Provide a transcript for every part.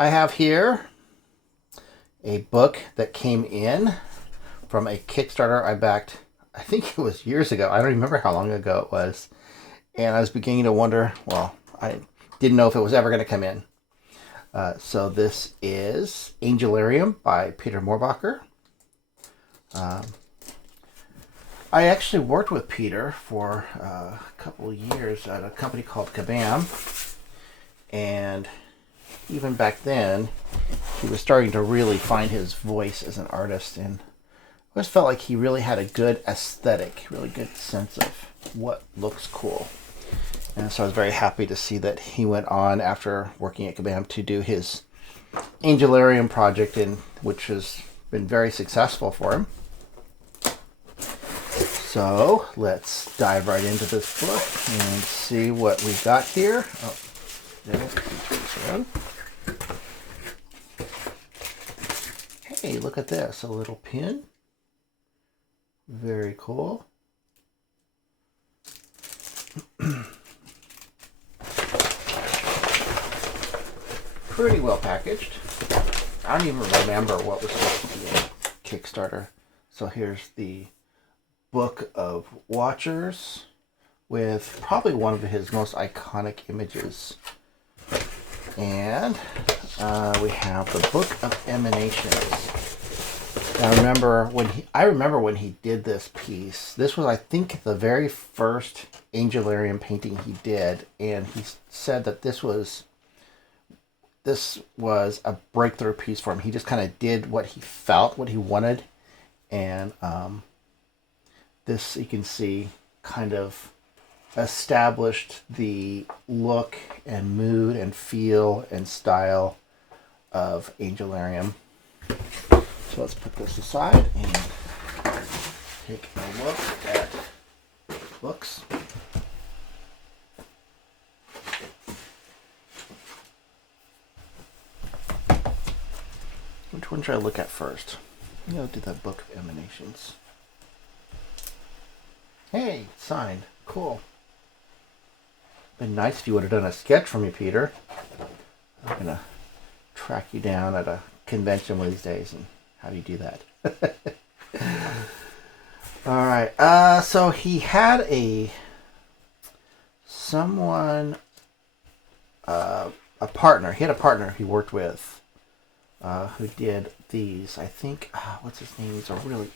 I have here a book that came in from a Kickstarter I backed, I think it was years ago. I don't remember how long ago it was. And I was beginning to wonder, well, I didn't know if it was ever going to come in. So this is Angelarium by Peter Mohrbacher. Um, I actually worked with Peter for a couple of years at a company called Kabam. And even back then, he was starting to really find his voice as an artist. And I always felt like he really had a good aesthetic, really good sense of what looks cool. And so I was very happy to see that he went on after working at Kabam to do his Angelarium project, which has been very successful for him. So let's dive right into this book and see what we got here. Oh, there, hey, look at this, a little pin. Very cool. Pretty well packaged. I don't even remember what was supposed to be in Kickstarter. So here's the Book of Watchers with probably one of his most iconic images. And we have the Book of Emanations. Now I remember when he did this piece. This was, I think, the very first Angelarium painting he did, and he said that this was a breakthrough piece for him. He just kind of did what he felt, what he wanted, and this, you can see, kind of established the look and mood and feel and style of Angelarium. So let's put this aside and take a look at books. Which one should I look at first? I'm going to do that Book of Emanations. Hey, signed. Cool. Been nice if you would have done a sketch for me, Peter. I'm going to track you down at a convention one of these days and have you do that. All right. So he had a partner. He had a partner he worked with who did these. I think, what's his name? He's a really,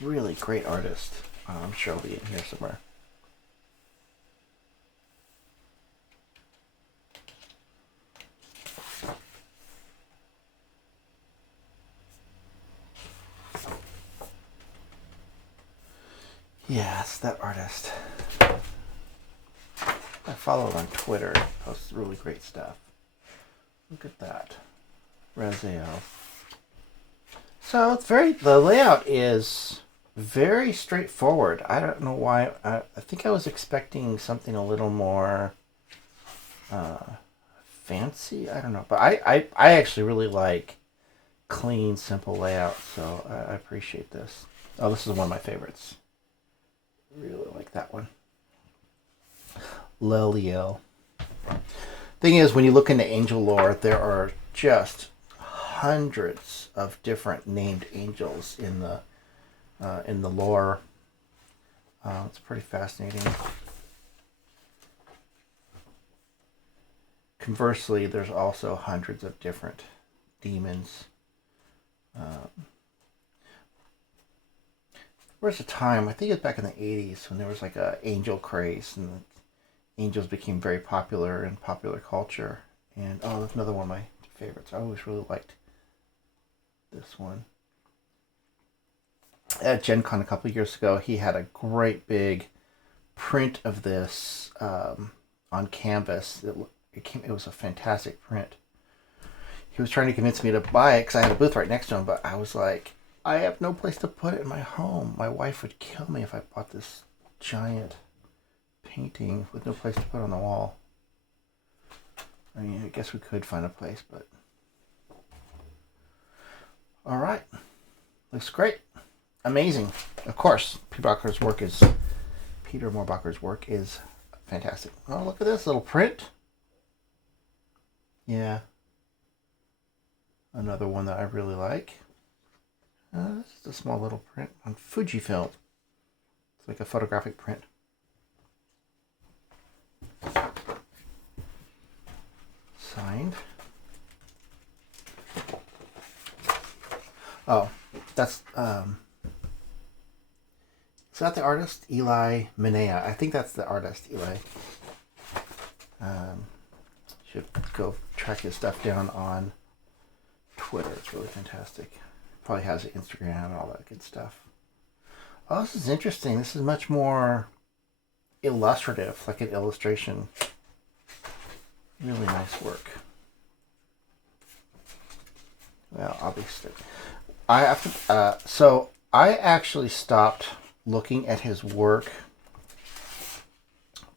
really great artist. I'm sure it'll be in here somewhere. Yes, that artist. I follow him on Twitter. He posts really great stuff. Look at that. Razeo. So it's the layout is very straightforward. I don't know why. I think I was expecting something a little more fancy. I don't know. But I actually really like clean, simple layout. So I appreciate this. Oh, this is one of my favorites. Really like that one. Leliel. Thing is, when you look into angel lore, there are just hundreds of different named angels in the lore. It's pretty fascinating. Conversely, there's also hundreds of different demons. There was a time, I think it was back in the 80s, when there was like a angel craze and angels became very popular in popular culture. And that's another one of my favorites. I always really liked this one. At Gen Con a couple of years ago, he had a great big print of this on canvas. It was a fantastic print. He was trying to convince me to buy it because I had a booth right next to him, but I was like, I have no place to put it in my home. My wife would kill me if I bought this giant painting with no place to put on the wall. I mean, I guess we could find a place, but... Alright. Looks great. Amazing. Of course, Peter Mohrbacher's work is fantastic. Oh, look at this little print. Yeah. Another one that I really like. This is a small little print on Fujifilm. It's like a photographic print. Signed. Oh, that's is that the artist? Eli Minaya. I think that's the artist, Eli. Should go track his stuff down on Twitter. It's really fantastic. Probably has an Instagram and all that good stuff. Oh, this is interesting. This is much more illustrative, like an illustration. Really nice work. Well, obviously, I have to. So I actually stopped looking at his work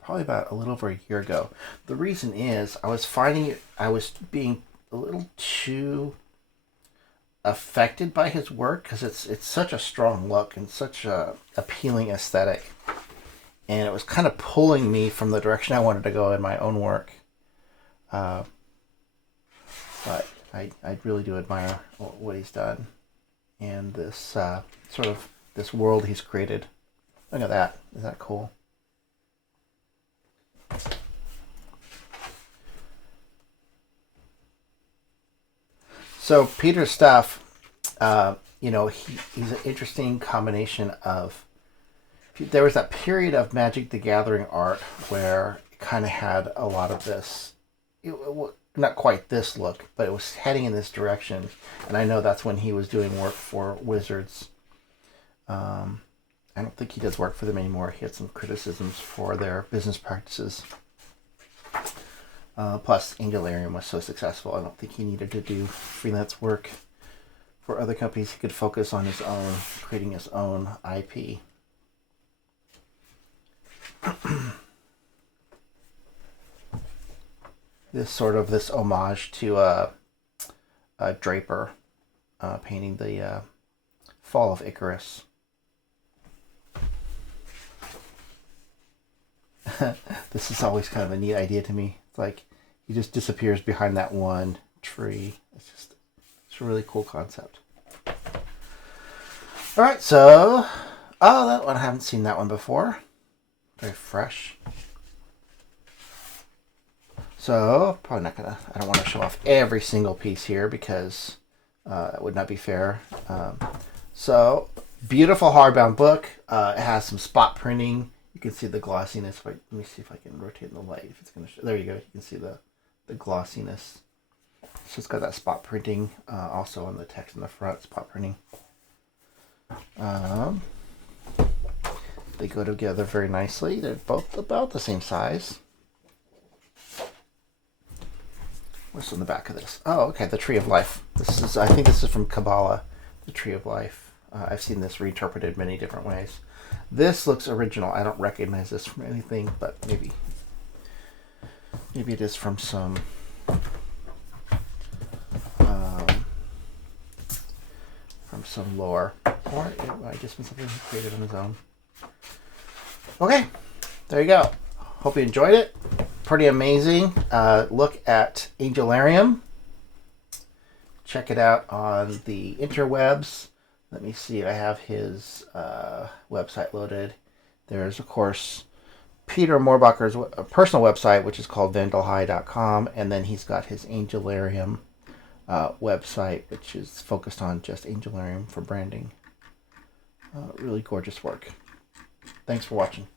probably about a little over a year ago. The reason is I was finding I was being a little too affected by his work because it's such a strong look and such a appealing aesthetic, and it was kind of pulling me from the direction I wanted to go in my own work. But I really do admire what he's done and this sort of this world he's created. Look at that. Is that cool? So Peter's stuff, he's an interesting combination of. There was that period of Magic the Gathering art where it kind of had a lot of this, not quite this look, but it was heading in this direction. And I know that's when he was doing work for Wizards. I don't think he does work for them anymore. He had some criticisms for their business practices. Plus, Angelarium was so successful, I don't think he needed to do freelance work for other companies. He could focus on his own, creating his own IP. This homage to Draper painting the Fall of Icarus. This is always kind of a neat idea to me. It's like he just disappears behind that one tree. It's a really cool concept. All right, so that one, I haven't seen that one before. Very fresh. So probably not gonna. I don't want to show off every single piece here because that would not be fair. So beautiful hardbound book. It has some spot printing. You can see the glossiness. Let me see if I can rotate the light. If it's gonna show. There you go. You can see the glossiness. So it's got that spot printing. Also on the text in the front, spot printing. They go together very nicely. They're both about the same size. What's on the back of this? Oh, okay, the Tree of Life. I think this is from Kabbalah, the Tree of Life. I've seen this reinterpreted many different ways. This looks original. I don't recognize this from anything, but maybe it is from some lore, or it might just been something he created on his own. Okay, there you go. Hope you enjoyed it. Pretty amazing. Look at Angelarium. Check it out on the interwebs. Let me see. I have his website loaded. There's, of course, Peter Mohrbacher's personal website, which is called vandalhigh.com. And then he's got his Angelarium website, which is focused on just Angelarium for branding. Really gorgeous work. Thanks for watching.